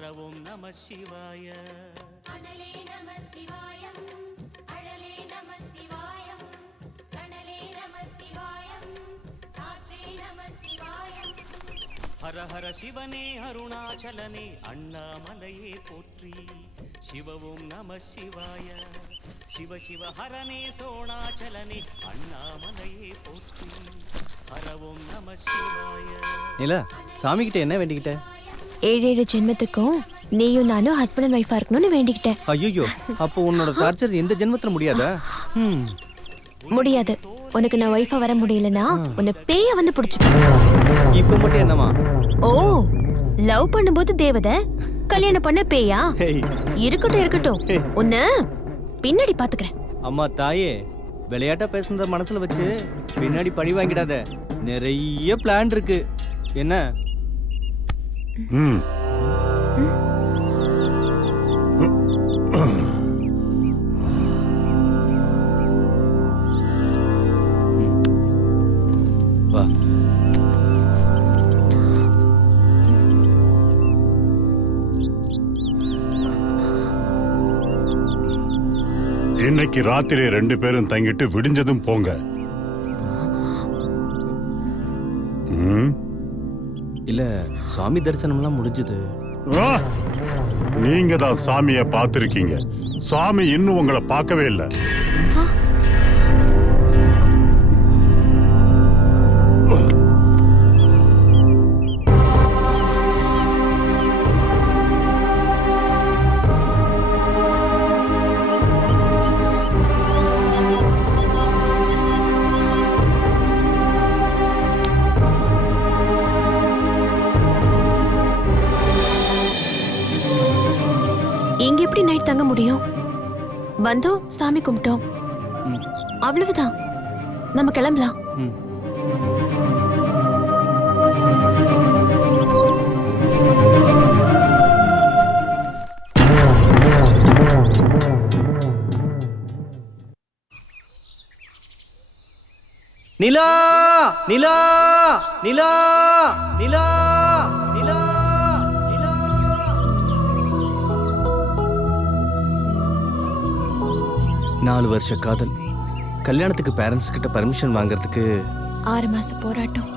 ஹரவோம் நம சிவாய. அனலே நம சிவாயம், அழலே நம சிவாயம், கனலே நம சிவாயம், காற்றே நம சிவாயம். ஹர ஹர சிவனே அருணாச்சலனே அண்ணாமலையே போற்றி. சிவவோம் நம சிவாய. சிவ சிவ ஹரனே சோணாச்சலனே அண்ணாமலையே போற்றி. ஹரவோம் நம சிவாய. நிலா, சாமி கிட்ட என்ன வேண்டிக்கிட்ட? 7 ஜென்மத்துக்கும் நீயும் நானும் ஹஸ்பண்ட் அண்ட் ஒய்ஃபா இருக்கணும்னு வேண்டிக்கிட்டேன். ஐயோ, அப்போ உன்னோட டார்ச்சர் எந்த ஜென்மத்துல முடியாதா? முடியாது. உனக்கு நான் ஒய்ஃபா வர முடியலனா உன்னை பேய வந்து புடிச்சுப்பேன். இப்போ மட்டும் என்னமா? ஓ, லவ் பண்ணும்போது தேவதை, கல்யாணம் பண்ண பேயா? இருக்கட்டும் இருக்கட்டும், உன்னை பின்னாடி பாத்துக்கிறேன். அம்மா தாயே, விளையாட்டா பேசுனத மனசுல வச்சு பின்னாடி பழி வாங்கிடாத. நிறைய பிளான் இருக்கு. என்ன? வா. இன்னைக்கு ராத்திரி 2 பேரும் தங்கிட்டு விடிஞ்சதும் போங்க. இல்ல, சாமி தரிசனம்லாம் முடிஞ்சது. நீங்க தான் சாமிய பார்த்திருக்கீங்க. சாமி இன்னும் உங்களை பார்க்கவே இல்லை. இங்க எப்படி நைட் தங்க முடியும்? வந்தோம், சாமி கும்பிட்டோம், அவ்வளவுதான். நம்ம கிளம்பலாம். நிலா, நிலா, நிலா, நிலா, நிலா, நிலா. 4 வருஷ காதல், கல்யாணத்துக்கு பேரண்ட்ஸ் கிட்ட பர்மிஷன் வாங்குறதுக்கு 6 மாச போராட்டம்.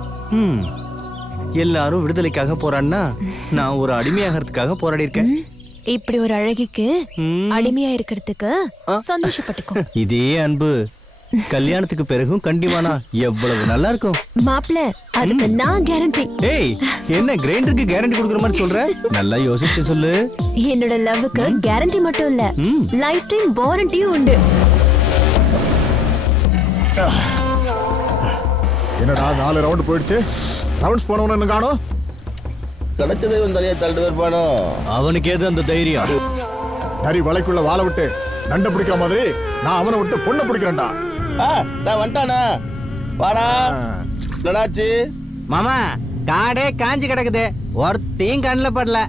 எல்லாரும் விடுதலைக்காக போராடினா நான் ஒரு அடிமையாகிறதுக்காக போராடி இருக்கேன். இப்படி ஒரு அழகிக்கு அடிமையா இருக்கிறதுக்கு சந்தோஷப்பட்டுக்கோ. இதே அன்பு கல்யாணத்துக்கு பிறகும் கண்டிப்பானா எவ்வளவு நல்லா இருக்கும் மாப்ள. அதுக்கு நான் கேரண்டி. ஏய், என்ன கிரைண்டருக்கு கேரண்டி கொடுக்குற மாதிரி சொல்ற? நல்லா யோசிச்சு சொல்லு. என்னோட லவ்வுக்கு கேரண்டி மட்டும் இல்ல, லைஃப் டைம் வாரண்டியும் உண்டு. என்னடா 4 ரவுண்ட் போயிடுச்சு, ரவுண்ட்ஸ் போனவன காணோம். கிடைச்சதை தலையை தள்ளிட்டு வருப்பானோ? அவனுக்கு ஏது அந்த தைரியம்? நரி வலைக்குள்ள வாழை விட்டு நண்டை பிடிக்கிற மாதிரி நான் அவனை விட்டு பொண்ணை பிடிக்கிறேன்டா. நான் வந்துட்டானா? வாடா லடாச்சி. மாமா, காடே காஞ்சி கிடக்குது, ஒருத்தையும் கண்ணில் படல.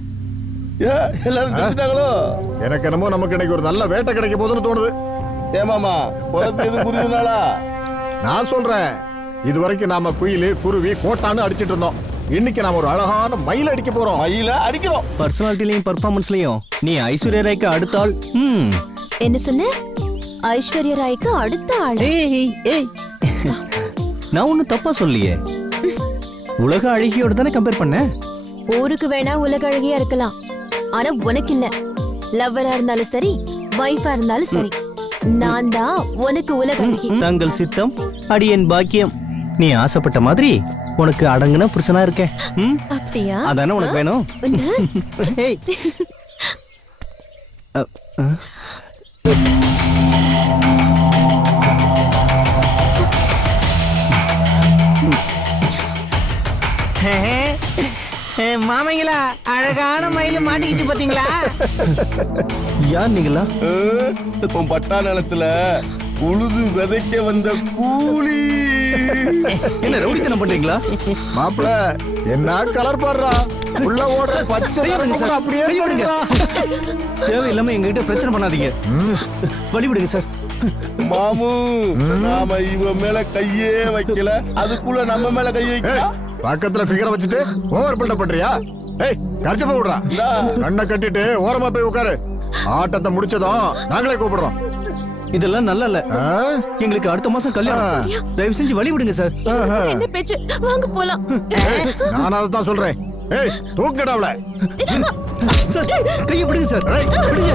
எல்லாரும் தெரிஞ்சுட்டாங்களோ? எனக்கு என்னமோ நமக்கு இன்னைக்கு ஒரு நல்ல வேட்டை கிடைக்க போதுன்னு தோணுது. ஏமாமா, எது புரியுதுனாலா? நான் சொல்றேன், இதுவரைக்கும் நாம குயிலு குருவி கோட்டான்னு அடிச்சிட்டு இருந்தோம். இன்னைக்கு நாம ஒரு அழகான மயில் அடிக்க போறோம். மயில அடிக்கிறோம். பர்சனாலிட்டிலையும் பர்ஃபார்மன்ஸ்லயும் நீ ஐஸ்வர்யா ராய்க்கு அடுத்த ஆள். என்ன சொன்ன? ஐஸ்வர்யா ராய்க்கு அடுத்த ஆள்? நான் ஒன்னும் தப்பா சொல்லியே. உலக அழகியோட தானே கம்பேர் பண்ண. ஊருக்கு வேணா உலக அழகியா இருக்கலாம், ஆனா உனக்கு இல்ல. லவ்வரா இருந்தாலும் சரி, வைஃபா இருந்தாலும் சரி, நான் தான் உனக்கு உலக அழகி. தங்கள் சித்தம் அடியன் பாக்கியம். நீ ஆசைப்பட்ட மாதிரி உனக்கு அடங்குன புருஷனா இருக்கேன். அப்படியா? அதானே உனக்கு வேணும். மாமைங்களா, அழகான மயில மாட்டிக்கிச்சு பாத்தீங்களா? யார் நீங்களா? உன் பட்டா நிலத்துல உழுது விதைக்க வந்த கூலி. என்ன ரவுடித்தனம் பண்றீங்களா? மாப்பிள, என்ன கலர் பாடுறா, உள்ள ஓடுற பச்சை அப்படியே சேவை இல்லாம எங்ககிட்ட பிரச்சனை பண்ணாதீங்க. வழி விடுங்க சார். மாமு, நாம இவன் மேல கையே வைக்கல, அதுக்குள்ள நம்ம மேல கை வைக்க. பக்கத்துல ஃபிகரை வச்சுட்டு ஓவர் பில்டப் பண்றியா? ஏய் கடிச்சு போய் விடுறா. கண்ணை கட்டிட்டு ஓரமா போய் உட்காரு. ஆட்டத்தை முடிச்சதும் நாங்களே கூப்பிடுறோம். இதெல்லாம் நல்லா இல்ல. ஆ? எங்களுக்கு அடுத்த மாசம் கல்யாணம். தயவு செஞ்சு வழி விடுங்க சார். ஆஹா. என்ன பேச்சு? வாங்க போலாம். ஏய், நான் அதை தான் சொல்றேன். ஏய் தூக்குடா அவளை. சார் கையை பிடிங்க சார். ஏய், பிடிங்க.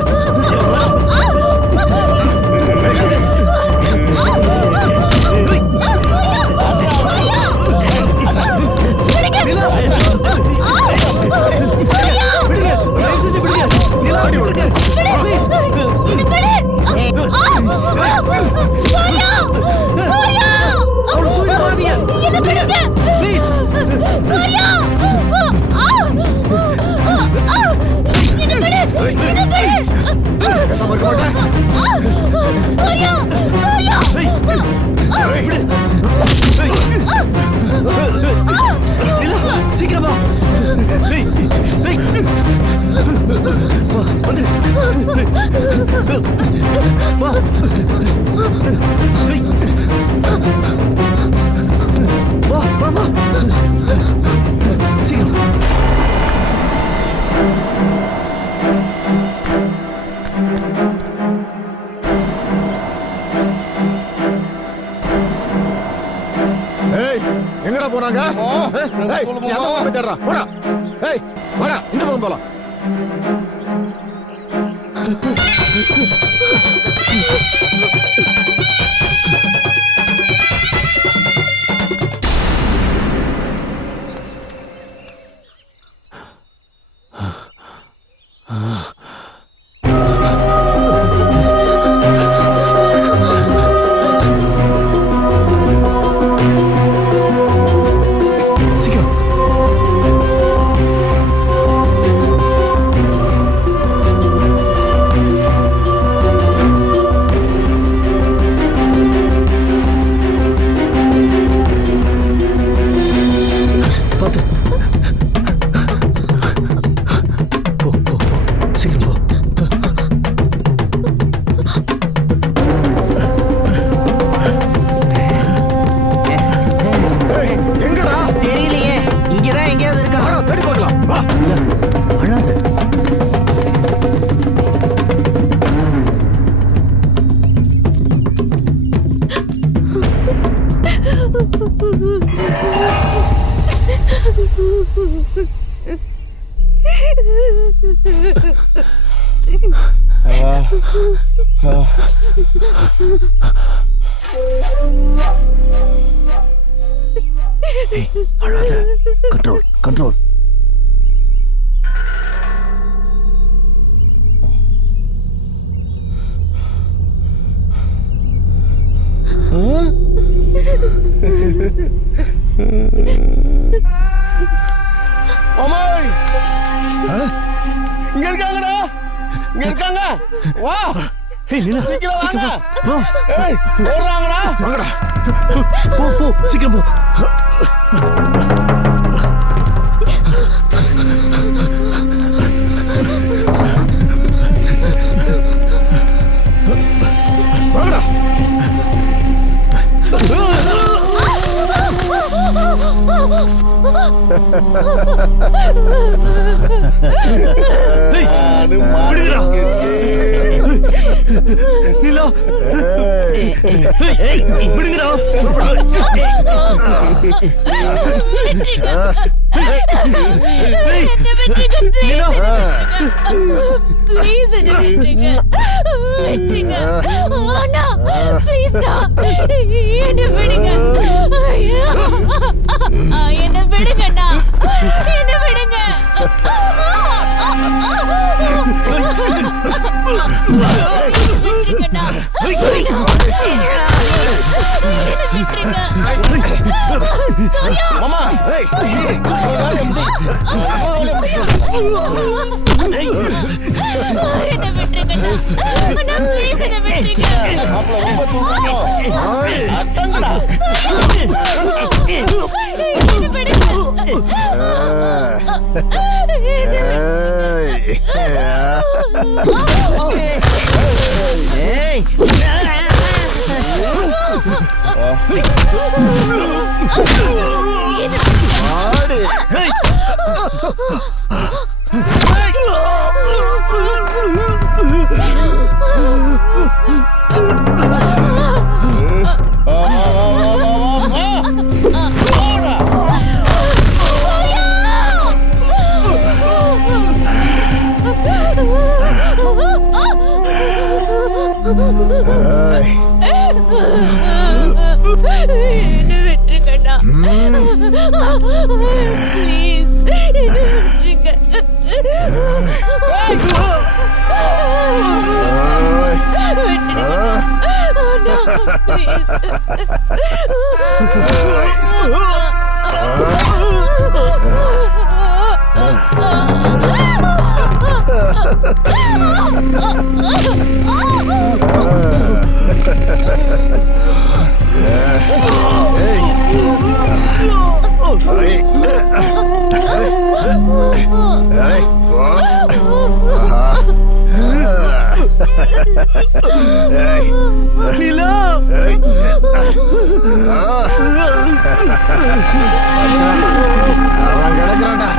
நிலா. பிடிங்க. தயவு செஞ்சு பிடிங்க. நிலா, பிடிங்க. Please. அவளை தூக்கி போகாதீங்க. பிடிங்க. Please. பேசாம இருக்க மாட்டேன். ஏய், விடு. ஏய். நிலா, சீக்கிரம் வா. ஏய், ஏய். வா, வந்துரு. வா. ஏய். வா, வா, வா. சீக்கிரம். ஏய் எங்கடா போனாங்க? ஏய் நீ அந்த பக்கம் போய் தேடுறா. போடா. ஏய் வாடா இந்த பக்கம் போலாம். சீக்கிரம். பார்த்து. போ, போ, போ. சீக்கிரம் போ. ஏய் எங்கடா? தெரியலையே. இங்கதான் எங்கேயாவது இருக்கா? வாடா தேடி பார்க்கலாம். வா. நிலா, அழாத. ஏய், அழாத. Control, control. அம்மாய் இங்க இருக்காங்கடா. இங்க இருக்காங்க. வா ஏய், நிலா, சீக்கிரம் சீக்கிரம் வாங்க. வா. வா. ஏய் ஓடுறாங்கடா. வாங்கடா. போ, போ, சீக்கிரம் போ. வாங்கடா. ஏய், நானு விடுங்கடா. நிலா. ஏய், விடுங்கடா. ஏய், நிலா. ப்ளீஸ் என்ன விட்டுருங்க. விட்டுருங்க. அண்ணா ப்ளீஸ்டா. என்ன விடுங்க. ஐயோ. என்ன விடுங்கண்ணா. என்ன விடுங்க. விட்டுருங்கண்ணா. மாமா ஏய் என்ன விட்டுருங்கண்ணா. அண்ணா ப்ளீஸ் என்ன விட்டுருங்க. அப்பள ரொம்ப தூக்கணும். அட்டங்கடா. என்ன விடுங்க. ஏய் ஆடு. என்ன விட்டுருங்கண்ணா ப்ளீஸ் என்ன விட்டுருங்க நிலா அவன் கிடக்குறான்டா